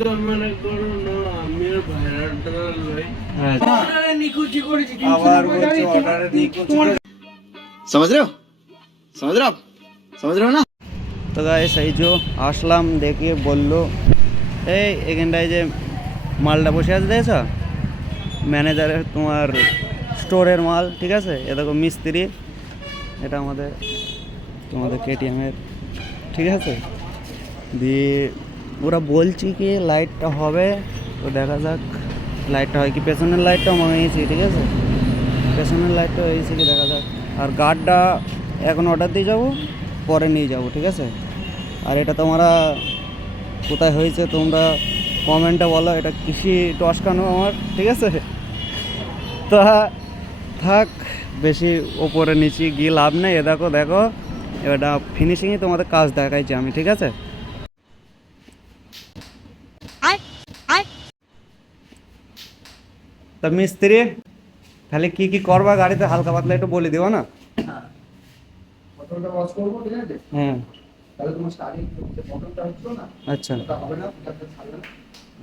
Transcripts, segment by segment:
না? তো গাইস এই যে আসলাম, দেখে বললো এইখানটায় যে মালটা বসে আছে দেখেছ, ম্যানেজারের তোমার স্টোরের মাল, ঠিক আছে। এ দেখো মিস্ত্রি, এটা তোমাদের কেটিএমের, ঠিক আছে। দিয়ে ওরা বলছি কি লাইটটা হবে, তো দেখা যাক লাইটটা হয় কি। পেছনের লাইটটাও মাঙিয়েছি, ঠিক আছে, পেছনের লাইটটা হয়েছে কি দেখা যাক। আর গার্ডটা এখন অর্ডার দিয়ে যাবো, পরে নিয়ে যাব, ঠিক আছে। আর এটা তোমরা কোথায় হয়েছে তোমরা কমেন্টে বলো, এটা কৃষি টসকানো আমার, ঠিক আছে। তা থাক, বেশি ওপরে নিচে গিয়ে লাভ নেই। এ দেখো দেখো, এটা ফিনিশিংয়ে তোমাদের কাজ দেখাইছি আমি, ঠিক আছে। তা মিস্ত্রি তাহলে কি কি করবা গাড়িতে, হালকা পাতলা একটু বলে দিও না। হ্যাঁ আচ্ছা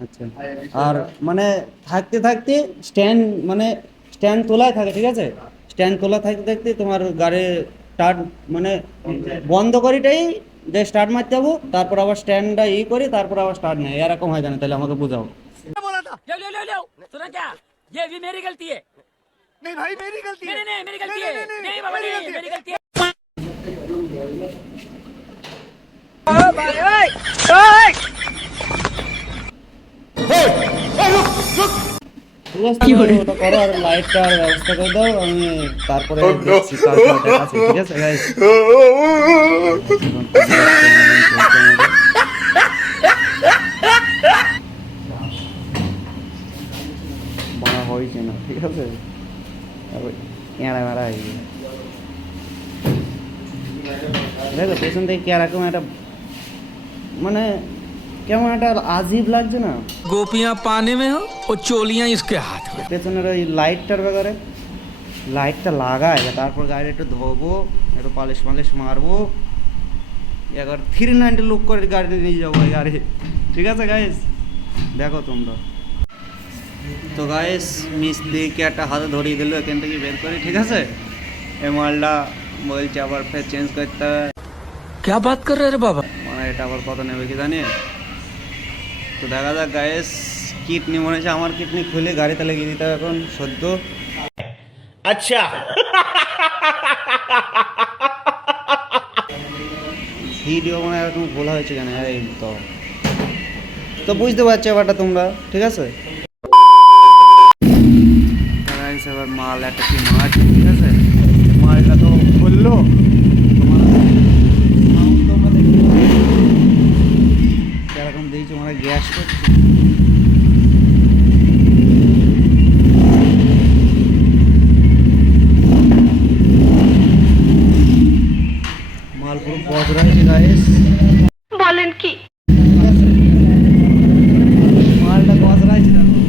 আচ্ছা। আর মানে থাকতে থাকতে স্ট্যান্ড তোলাই থাকে, ঠিক আছে। স্ট্যান্ড তোলা থাকতে থাকতে তোমার গাড়ি স্টার্ট মানে বন্ধ করিটাই যে স্টার্ট মারতে যাবো, তারপর আবার স্ট্যান্ডটা করি, তারপর আবার স্টার্ট নেয়, এরকম হয় জানে। তাহলে আমাকে বোঝাও। ये भी मेरी गलती है। नहीं भाई मेरी गलती है। नहीं मेरी गलती है। नहीं बाबा नहीं मेरी गलती है। কি করে ওটা করো, আর লাইটটার ব্যবস্থা করে দাও, আমি তারপরে দেখছি কাজটা আছে, ঠিক আছে গাইস। বড় হইছে না, ঠিক আছে। তারপর এড়া মেড়া হয়ে গেছে দেখো, পেছন থেকে কিরকম একটা মানে কেমন একটা আজীব লাগছে না। गोपियां पानी में हो और चोलियां इसके हाथ में। পেছনের ওই লাইটটার ব্যাপারে, লাইটটা লাগায় তারপর গাড়ি একটু ধোবো, একটু পালিশ মালিশ মারবো, একবার 390 লুক করে গাড়ি নিয়ে যাবো ওই গাড়ি, ঠিক আছে গাইস। দেখো তোমরা তো গাইস, মিস্ত্রিকে একটা হাতে ধরিয়ে দিল, এখান থেকে বের করি, ঠিক আছে। এই মালটা বলছে আবার ফের চেঞ্জ করতে হবে। क्या बात कर रहे रे बाबा? মানে এটা আবার কত নেবে কি জানি। তো দেখা যাক গাইস, কিডনি মনে হচ্ছে আমার কিডনি খুলে গাড়িতে লাগিয়ে দিতে হবে এখন সদ্য। अच्छा ভিডিও মানে এরকম বলা হয়েছে কেন, এই তো বুঝতে পারছো ব্যাপারটা তোমরা, ঠিক আছে। এবার মাল একটা কি মাছ, ঠিক আছে, মালটা তো খুললো, এরকম দিয়েছো মানে গ্যাস করছে। মাল পুরো বজরা হয়েছে গাইস, বলেন কি? মালটা বজরা হয়েছে দেখো,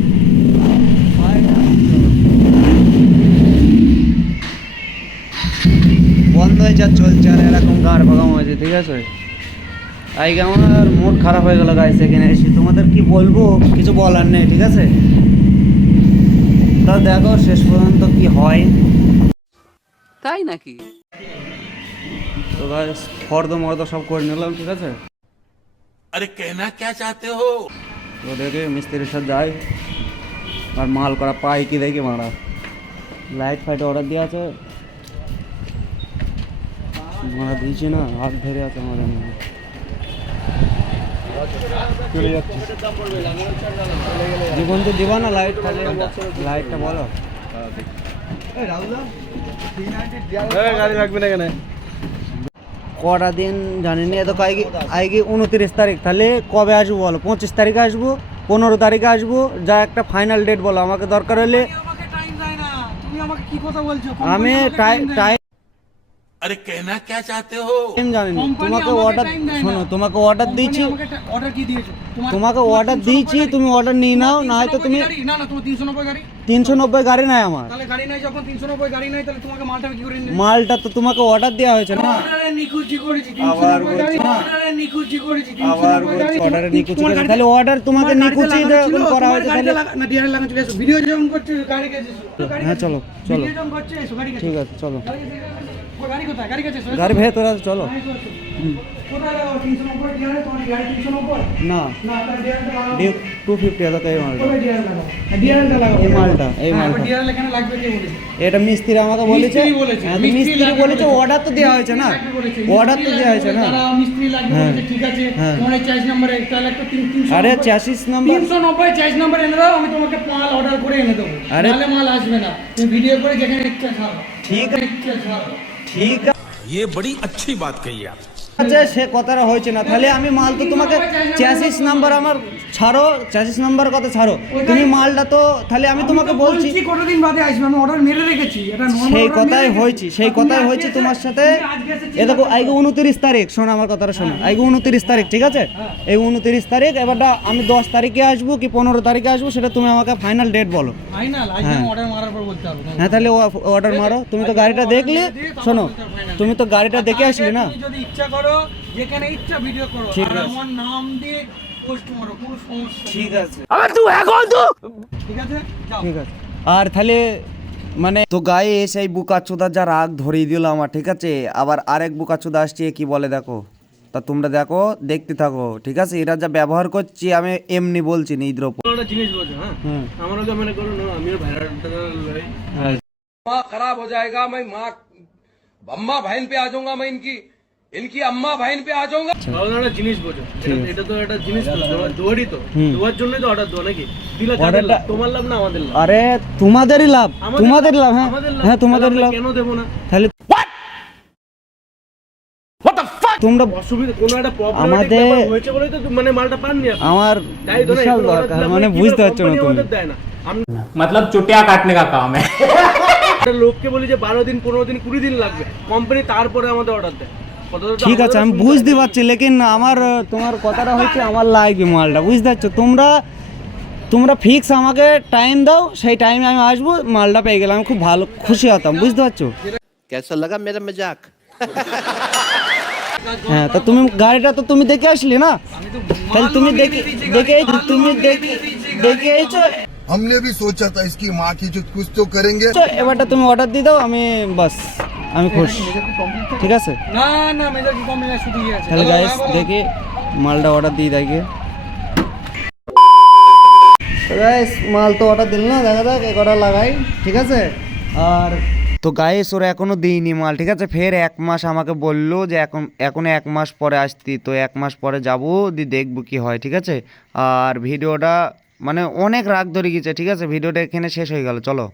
বন্ধ হয়েছে আর চলছে, আর এরকম গাড় ভাগাম হয়েছে, ঠিক আছে। আজকে আমার মুড খারাপ হয়ে গেল গাইস, এখানে এসে তোমাদের কি বলবো, কিছু বলার নেই, ঠিক আছে। তা দেখো শেষ পর্যন্ত কি হয়, তাই নাকি? তো গাইস ফর্দ মর্দ সব করে নিলাম, ঠিক আছে। अरे कहना क्या चाहते हो? তো দেখে মিস্ত্রির সাথে যাই, আর মাল করা পাই কি দেখি মারা। লাইট ফাইট অর্ডার দেওয়া আছে, মারা দিয়েছি না, হাত ধরে আছে আমাদের মধ্যে চলে যাচ্ছে। জীবন তো দিবা না লাইট, তাহলে লাইটটা বলো। गाड़ी লাগবে না কেন? কটা দিন জানি না, এত আজকে 29 তারিখ, তাহলে কবে আসবো বলো? 25 তারিখে আসবো, 15 তারিখে আসবো, যা একটা ফাইনাল ডেট বলো আমাকে। দরকার হলে আমাকে টাইম দেয় না, তুমি আমাকে কি কথা বলছো? আমি টাইম अरे कहना क्या चाहते हो? আমি জানি না তোমাকে অর্ডার, শোনো তোমাকে অর্ডার দিয়েছি, অর্ডার কি দিয়েছো তোমাকে অর্ডার দিয়েছি, তুমি অর্ডার নিয়ে নাও, না হয়তো তুমি না না তোমার 390 গাড়ি 390 গাড়ি নাই আমার, তাহলে গাড়ি নাই, যখন 390 গাড়ি নাই তাহলে তোমাকে মালটা কি করে নিয়ে মালটা তো তোমাকে অর্ডার দেওয়া হয়েছে না। অর্ডারে নিকুচি করেছি আবার 390 গাড়ি, বলছি না। অর্ডারে নিকুচি করেছি আবার 390 গাড়ি, অর্ডারে নিকুচি তোমার করেছে, গাড়িতে- তাহলে অর্ডার তোমাকে তোমার নিকুচি গাড়িতে লাগানো ছিল, করা তোমার হয়েছে, গাড়িতে তাহলে না ডিআরএল লাগানো চলে এসো, ভিডিও যখন করছে গাড়ি গেছে হ্যাঁ চলো চলো ভিডিও যখন করছে এসো গাড়ি গেছে ঠিক আছে চলো, গাড়ি কোথায় গাড়ি গেছে গাড়ি ভেতরে আছে, চলো। কোথায় লাগাও 390 ডিআরএল, তোমার গাড়ি 390 না না তার ডিআরএল লাগাও, 250 এত এই মালটা, কোথায় ডিআরএল লাগাও, ডিআরএলটা লাগাও, এই মালটা, এই মালটা। ডিআরএল এখানে লাগবে কে বলেছে? এটা মিস্ত্রি আমাকে বলেছে, মিস্ত্রি বলেছে, হ্যাঁ, তো মিস্ত্রি মিস্ত্রি লাগবে বলেছে, বলেছে। অর্ডার তো দেওয়া হয়েছে না, মিস্ত্রি লাগবে বলেছে, অর্ডার তো মিস্ত্রি দেওয়া হয়েছে লাগবে না। বলেছে, তারা মিস্ত্রি লাগবে হ্যাঁ। বলেছে, ঠিক আছে হ্যাঁ। তোমার এই চার্জ নাম্বার তাহলে একটা 390 আরে চ্যাসিস নাম্বার 390 চার্জ নাম্বার এনে দাও, আমি তোমাকে মাল অর্ডার করে এনে দেবো, আরে- নাহলে মাল আসবে না, তুমি ভিডিও করে যেখানে ইচ্ছা ছাড়ো, ঠিক আছে, ইচ্ছা ছাড়ো। ঠিক ये बड़ी अच्छी बात कही आप। আছে, সে কথাটা হয়েছে না, তাহলে আমি মাল তো তোমাকে চ্যাসিস নাম্বার আমার ছাড়ো, চ্যাসিস নাম্বার কথা ছাড়ো, তুমি মালটা তো তাহলে আমি তোমাকে তো বলছি, কতদিন বাদে আসবে, আমি অর্ডার মেরে রেখেছি, এটা normal সেই order কথাই মেরে হয়েছে, রেখেছি। সেই তুমি কথাই আজকে হয়েছে এসে- তোমার সাথে। তুমি আজকে এসে এ দেখো চিন্তা আজকে 29 তারিখ, শোনো আমার কথাটা শোনো, আজকে 29 তারিখ, ঠিক আছে, এই 29 তারিখ, এবারটা আমি 10 তারিখে আসবো কি 15 তারিখে আসবো, সেটা তুমি আমাকে ফাইনাল ডেট বলো। ফাইনাল আজকে হ্যাঁ। অর্ডার মারার পর বলতে হবে। হ্যাঁ তাহলে অর্ডার মারো, তুমি তো গাড়িটা দেখলে, শোনো তুমি তো গাড়িটা দেখে আসলে না, তুমি যদি ইচ্ছা করো যেখানে ইচ্ছা ভিডিও করো, ঠিক আর আছে। আমার নাম দিয়ে পোস্ট মারো, কোনো সমস্যা নেই। ঠিক আছে अबे तू है कौन तू? ঠিক আছে যাও। ঠিক আছে। আর তাহলে মানে তো গায়ে এসে এই বুকাচোদা যা রাগ ধরিয়ে দিল আমার, ঠিক আছে, আবার আরেক বুকাচোদা আসছে, কি বলে দেখো, তা তোমরা দেখো, দেখতে থাকো, ঠিক আছে, এরা যা ব্যবহার করছি আমি এমনি বলছি না ইদের ওপর। একটা জিনিস বোঝো, হ্যাঁ হুম আমারও তো মনে করো না, আমিও ভাইরালটা লই, হ্যাঁ माँ खराब हो जाएगा, मैं माँ अम्मा बहन पे आ जाऊंगा, मैं इनकी इनकी अम्मा बहन पे आ जाऊंगा। ভালো একটা জিনিস বোঝো, এটা তো একটা জিনিস তো, তোমার দুয়ারই তো, হুম। দুয়ার জন্যই তো অর্ডার দাও নাকি, দিলে কাদের অর্ডারটা- লাভ? তোমার লাভ না আমাদের লাভ? আরে তোমাদেরই লাভ, আমাদের তোমাদের লাভ, হ্যাঁ আমাদের লাভ, হ্যাঁ তোমাদেরই তাহলে লাভ, আমরা কেন দেবো না? তাহলে তোমরা অসুবিধা কোনো একটা প্রবলেম আমাদের- হয়েছে বলেই তো মানে মালটা পাননি আপনি। আমার তাই তো না, বিশাল এগুলো order দরকার, দিলে মানে আপনি কি বুঝতে করে পারছো না company তুমি, আমাদের দেয় না। আমরা मतलब चुटिया काटने का काम है। একটা লোককে বলি যে 12 দিন 15 দিন 20 দিন লাগবে, কোম্পানি তারপরে আমাদের অর্ডার দেয়। কথাটা তো ঠিক আছে আমাদেরও আমি শুনতে বুঝতে হবে। পারছি, লেকিন আমার তোমার কথাটা হচ্ছে আমার লাগবে মালটা, বুঝতে পারছো, তোমরা ফিক্স আমাকে টাইম দাও, সেই টাইমে আমি আসবো, মালটা পেয়ে গেলাম, আমি খুব ভালো খুশি হতাম, বুঝতে পারছো। कैसा लगा मेरा मजाक? হ্যাঁ তা তুমি গাড়িটা তো তুমি দেখে আসলে না, তাহলে তুমি দেখে এসছো, हमने भी सोचा था इसकी माँ की जो कुछ तो करेंगे। এবারটা তুমি অর্ডার দিয়ে দাও, আমি বাস আমি খুশি, ঠিক আছে। না না মেজার কি কম মেজার শুধু আছে, তাহলে গাইস দেখি মালটা অর্ডার দিয়ে দেখি, গাইস মাল তো অর্ডার দিল না, দেখা যাক এক অর্ডার লাগাই, ঠিক আছে। আর তো গাইস ওরা এখনো দিইনি মাল, ঠিক আছে, ফের 1 মাস আমাকে বললো যে এখনো 1 মাস পরে আসতি, তো 1 মাস পরে যাবো, দিয়ে দেখবো কি হয়, ঠিক আছে। আর ভিডিওটা মানে অনেক রাগ ধরে গেছে, ঠিক আছে, ভিডিওটা এখানে শেষ হয়ে গেল, চলো।